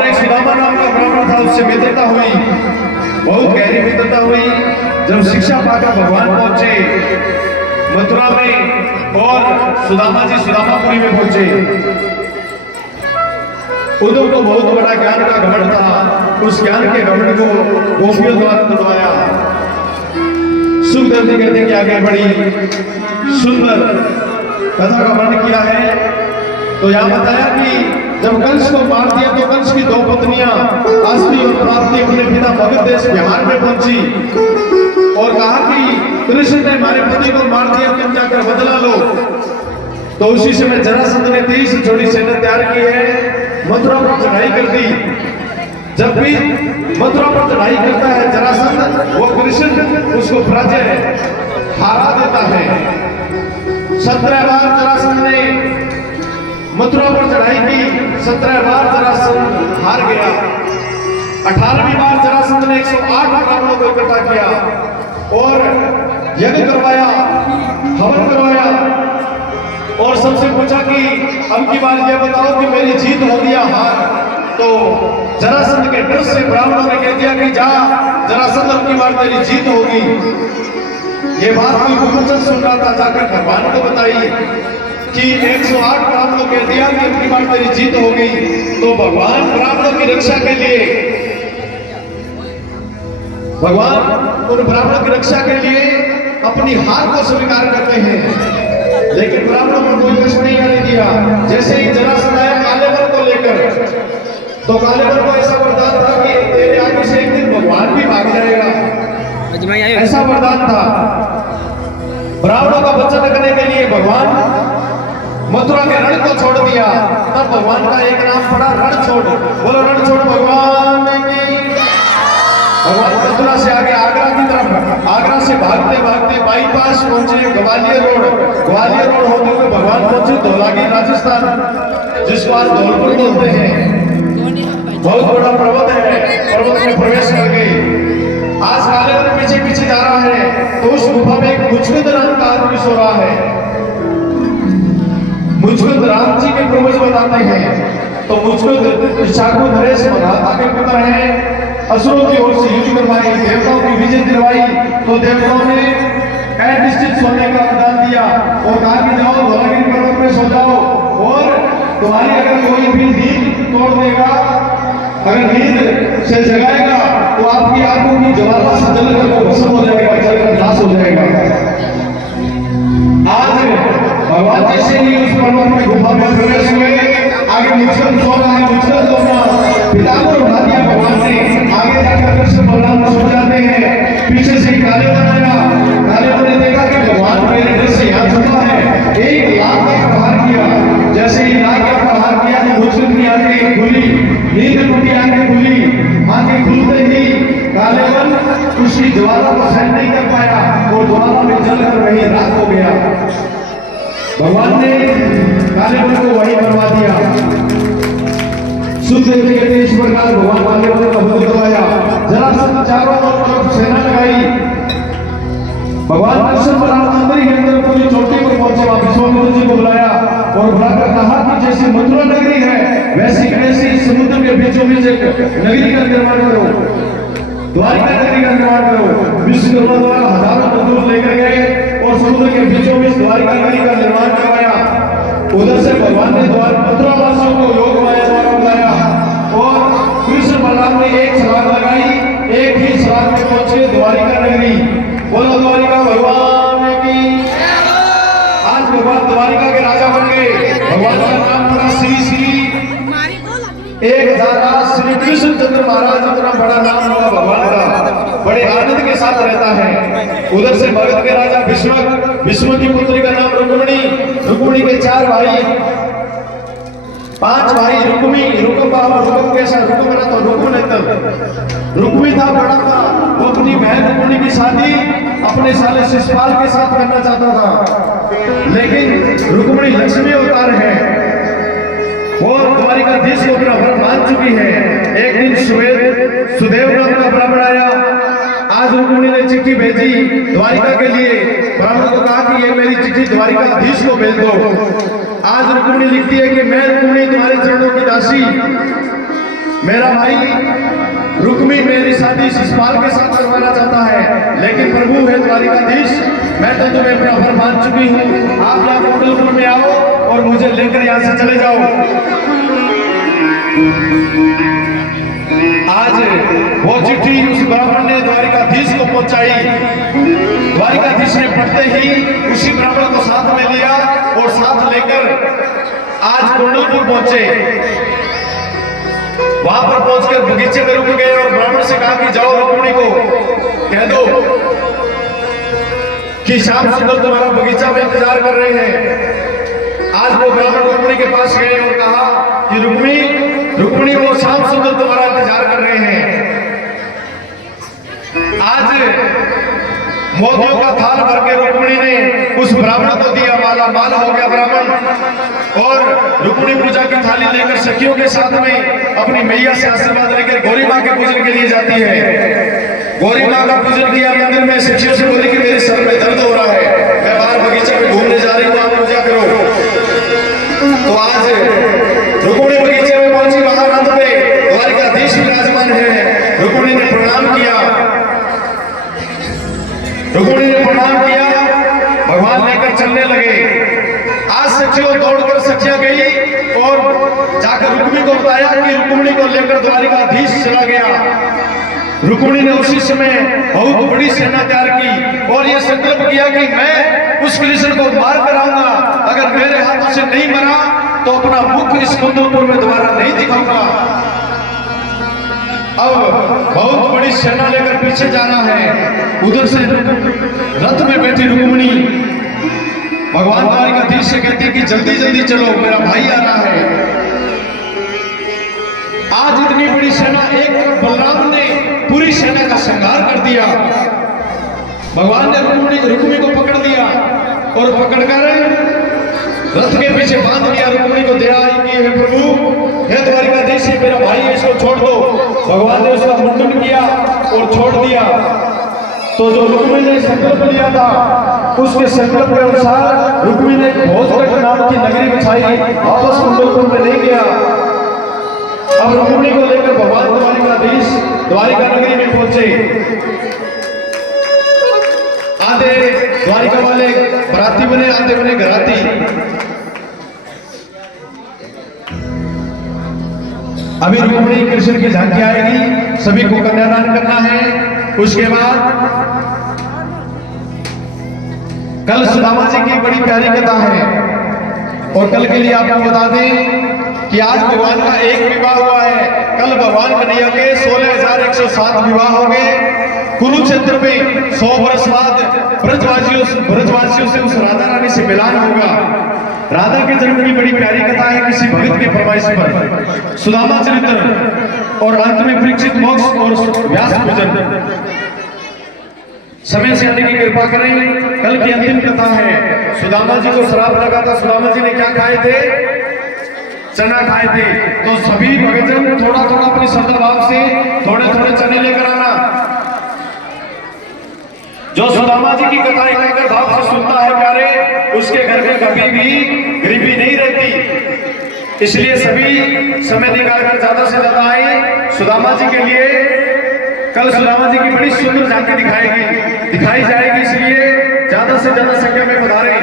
एक सुदामा नाम का ब्राह्मण था, उससे मित्रता हुई, बहुत गहरी मित्रता हुई। जब शिक्षा पाकर भगवान पहुंचे मथुरा में और सुदामा जी सुदामापुरी में पहुंचे, उद्धव को बहुत बड़ा ज्ञान का घमंड था। उस ज्ञान के घमंड को गोपियों द्वारा तोड़वाया। सुखदेव जी कहते कि आगे बड़ी सुंदर कथा का वर्णन किया है। तो यहां बताया कि जब कंस को मार दिया तो कंस की दो पत्नियां आस्ती और प्राप्ति अपने पिता मगध देश बिहार में पहुंची और कहा कि कृष्ण ने हमारे पति को मार दिया, तुम जाकर बदला लो। तो उसी समय जरासंध ने 23 छोटी सेना तैयार की है, मथुरा पर चढ़ाई कर दी। जब भी मथुरा पर चढ़ाई करता है जरासंध, वो कृष्ण उसको पराजय हारा देता है। 17 बार जरासंध ने मथुरा पर चढ़ाई की, 17 बार जरासंध हार गया। 18वीं बार जरासंध ने 108 ब्राह्मणों को इकट्ठा किया और यज्ञ करवाया, हवन करवाया और सबसे पूछा कि अब की बार यह बताओ कि मेरी जीत होगी या हार। तो जरासंध के डर से ब्राह्मणों ने कह दिया कि जा जरासंध, अब की बार तेरी जीत होगी। ये बात कोई गुरुचर सुन रहा था, जाकर भगवान को बताई कि 108 ब्राह्मणों कह दिया कि अब की बार तेरी जीत होगी। तो भगवान ब्राह्मणों की रक्षा के लिए, भगवान उन ब्राह्मणों की रक्षा के लिए अपनी हार को स्वीकार करते हैं। लेकिन ब्राह्मणों को कोई कष्ट नहीं आने दिया। जैसे ही जरासंध आया कालेवर को लेकर, तो कालेवर को ऐसा वरदान था कि तेरे आगे से एक दिन भगवान भी भाग जाएगा, ऐसा वरदान था। ब्राह्मणों का बचन करने के लिए भगवान मथुरा के रण को छोड़ दिया। तब भगवान का एक नाम पड़ा रणछोड़। बोलो रणछोड़ भगवान की। भगवान मथुरा से आगे आगरा की तरफ, आगरा से भागते भागते बाईपास पहुंचे ग्वालियर रोड। ग्वालियर रोड होते हुए भगवान पहुंचे धौलागी राजस्थान, जिसको आज धौलपुर बोलते हैं। बहुत बड़ा पर्वत है, पर्वत में प्रवेश कर गए। आज कालेवर पीछे पीछे जा रहा है तो उस गुफा में एक मुचकुंद नाम का आदमी सो रहा है। मुचकुंद राम जी के पूर्वज बताते हैं। तो मुचकुंद इच्छाकू नरेश मराठा के पुत्र हैं। असुरों की ओर से युद्ध करवाई, देवताओं की विजय दिलवाई। तो देवताओं ने निश्चित सोने का वरदान दिया और कहा कि जाओ धौलागिरी पर्वत में सो जाओ और तुम्हारी अगर कोई भी नींद तोड़ देगा, अगर नींद से जगाएगा तो आपकी आंखों की ज्वाला से जलकर वो भस्म हो जाएगा, जलकर नाश हो जाएगा। आज भगवान जैसे ही उस पर्वत में गुफा में प्रवेश हुए, आगे मुचकुंद सो रहा है। मुचकुंद अपना पिता को उठा दिया भगवान ने। आगे जाकर कृष्ण बलराम सो जाते हैं। पीछे से कालेवर आया। कालेवर ने देखा कि भगवान मेरे डर से यहाँ छुपा है। एक लाख का प्रहार किया। जैसे ही लाख का प्रहार किया तो मुचकुंद की आंखें खुली, नींद टूटी, आंखें खुली। आंखें खुलते ही कालेवर उसकी ज्वाला को सहन नहीं कर पाया और ज्वाला में जलकर वही राख हो गया। भगवान ने कालेवर को वही करवा दिया। सुखदेव जी कहते इस प्रकार भगवान कालेवर का वध करवाया। जरासंध चारों तरफ सेना लगाई। भगवान कृष्ण बलराम मंदिर के अंदर पूरी चोटी पर पहुंचे। वहां विश्वामित्र जी को बुलाया और बुलाकर कहा कि जैसे मथुरा नगरी है वैसी वैसी समुद्र के बीचों बीच एक नगरी का निर्माण करो, द्वारिका नगरी का निर्माण करो। विश्वकर्मा द्वारा हजारों मजदूर लेकर गए और समुद्र के बीचों बीच द्वारिका नगरी का निर्माण करवाया। उधर से भगवान ने मथुरा वासियों को योग माया द्वारा बुलाया और कृष्ण बलराम ने एक छलांग लगाई। एक ही छलांग में पहुंचे द्वारिका नगरी। बोलो द्वारिका भगवान की। आज भगवान द्वारिका के राजा बन गए। भगवान का नाम पड़ा श्री श्री 1008 श्री कृष्ण चंद्र महाराज। इतना बड़ा नाम हुआ भगवान का, बड़े आनंद के साथ रहता है। उधर से मगध के राजा भीष्म की पुत्री का नाम रुक्मिणी। रुक्मिणी के 4 भाई, 5 भाई। रुकम कैसा रुकम ना तो रुक्मी था, बड़ा था। वो अपनी बहन रुक्मिणी की शादी अपने साले शिशुपाल के साथ करना चाहता था, लेकिन रुक्मिणी लक्ष्मी अवतार है। वो द्वारिकाधीश को अपना वर मान चुकी है। एक दिन सुदेव नाम का ब्राह्मण आया। आज रुक्मिणी ने चिट्ठी भेजी द्वारिका के लिए। ब्राह्मण को कहा कि ये मेरी चिट्ठी द्वारिकाधीश को भेज दो। आज रुक्मिणी लिखती है कि मैं रुक्मिणी तुम्हारे चरणों की दासी, मेरा भाई रुक्मी मेरी शादी शिषपाल के साथ करवाना चाहता है, लेकिन प्रभु है द्वारिकाधीश, मैं तो तुम्हें अपना भर मान चुकी हूँ। आप यहाँ कुंडलपुर में आओ और मुझे लेकर यहाँ से चले जाओ। आज वो चिट्ठी उस ब्राह्मण ने द्वारिकाधीश को पहुंचाई। द्वारिकाधीश ने पढ़ते ही उसी ब्राह्मण को साथ में लिया और साथ लेकर आज कुंडलपुर पहुंचे। वहां पर पहुंचकर बगीचे में रुक गए और ब्राह्मण से कहा कि जाओ रुक्मिणी को कह दो कि श्याम सुंदर तुम्हारा बगीचा में इंतजार कर रहे हैं। आज वो ब्राह्मण रुक्मिणी के पास गए और कहा कि रुक्मिणी वो श्याम सुंदर तुम्हारा इंतजार कर रहे हैं। आज मोतियों का थाल भर के रुक्मिणी ने उस ब्राह्मण को दिया, माला माल हो गया ब्राह्मण। और रुक्मिणी पूजा की थाली लेकर सखियों के साथ में अपनी मैया से आशीर्वाद लेकर गौरी माँ के पूजन के लिए जाती है। गौरी माँ का पूजन किया मंदिर में, सखियों से बोली कि मेरे सर में दर्द हो रहा है, मैं बाहर बगीचे में घूमने जा रही हूँ, आप पूजा करो। तो आज रुक्मिणी बगीचे में पहुंची, वहां रथ पे द्वारिकाधीश विराजमान है। रुक्मिणी ने प्रणाम किया, रुक्मिणी ने प्रणाम किया, भगवान लेकर चलने लगे। आज सखियों दौड़कर सखियां गई और जाकर रुक्मिणी को बताया कि रुक्मिणी को लेकर द्वारिकाधीश चला गया। रुक्मिणी ने उसी समय बहुत बड़ी सेना तैयार की और यह संकल्प किया कि मैं उस कृष्ण को मार कर आऊंगा, अगर मेरे हाथों से नहीं मरा तो अपना मुख इस कुंडलपुर में दोबारा नहीं दिखाऊंगा। अब बहुत बड़ी सेना लेकर पीछे जाना है। उधर से रथ में बैठी रुक्मिणी भगवान द्वारिकाधीश से कहती है कि जल्दी जल्दी चलो, मेरा भाई आ रहा है। आज इतनी बड़ी सेना, एक तरफ बलराम ने पूरी सेना का संहार कर दिया। भगवान ने रुक्मिणी को पकड़ लिया और पकड़कर रथ के पीछे बांध लिया। रुक्मिणी को दया आई कि हे प्रभु, हे द्वारिकाधीश, मेरा भाई है, इसको छोड़ दो। भगवान ने उसका मुंडन किया और छोड़ दिया। तो जो रुक्मिणी ने संकल्प लिया था, उसके संकल्प के अनुसार रुक्मिणी ने भोजगढ़ नाम की नगरी बिछाई, वापस कुंडलपुर में नहीं गया। अब रुक्मिणी को लेकर भगवान द्वारिकाधीश द्वारिका नगरी में पहुंचे। आधे द्वारिका वाले बराती बने, आधे बने घराती। अभी रुक्मिणी कृष्ण की झांकी आएगी, सभी को कन्यादान करना है। उसके बाद कल सुदामा जी की बड़ी प्यारी कथा है और कल के लिए आपको बता दें कि आज भगवान का एक विवाह हुआ है। कल भगवान कन्हैया के 16,107 विवाह हो गए। कुरुक्षेत्र में 100 वर्ष बाद ब्रजवासियों से उस राधा रानी से मिलान होगा। राधा के जन्म की बड़ी प्यारी कथा है किसी भगत के फरमाइश पर, सुदामा चरित्र, और अंत में परीक्षित मोक्ष और व्यास पूजन। समय से आने की कृपा करें। कल की अंतिम कथा है। सुदामा जी को श्राप लगा था। सुदामा जी ने क्या खाए थे? चना खाए थे। तो सभी भक्तजन थोड़ा थोड़ा अपनी श्रद्धा भाव से थोड़े थोड़े चने लेकर आना। जो सुदामा जी की कथा एकाग्र भाव से सुनता है प्यारे, उसके घर में कभी भी गरीबी नहीं रहती। इसलिए सभी समय निकालकर ज्यादा से ज्यादा आए सुदामा जी के लिए। कल सुदामा जी की बड़ी सुंदर झांकी दिखाई जाएगी, इसलिए ज्यादा से ज्यादा संख्या में पधारें।